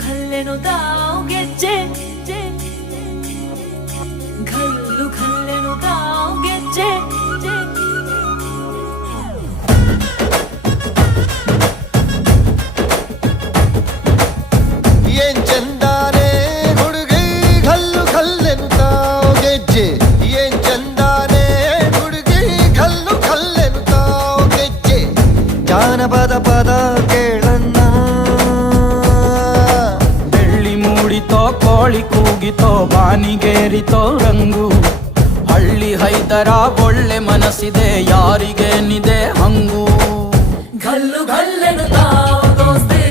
ಖಲ್ಲೆನು ತಾವ್ ಗೆಜ್ಜೆ ಘಲ್ಲು ಖಲ್ಲೆನು ತಾವ್ ಗೆಜ್ಜೆ ಏನ್ ಚಂದಾನೆ ಹುಡುಗಿ ಘಲ್ಲು ಖಲ್ಲೆನು ತಾವ್ ಗೆಜ್ಜೆ ಏನ್ ಚಂದಾನೆ ಹುಡುಗಿ ಘಲ್ಲು ಖಲ್ಲೆನು ತಾವ್ ಗೆಜ್ಜೆ ಜಾನಪದ ಪದ ಕೇಳನ್ನ ಬೆಳ್ಳಿ ಮೂಡಿತೋ ಕೋಳಿ ಕೂಗಿತೋ ಬಾನಿಗೇರಿತೋ ರಂಗು ಹಳ್ಳಿ ಹೈದರ ಒಳ್ಳೆ ಮನಸ್ಸಿದೆ ಯಾರಿಗೇನಿದೆ ಹಂಗು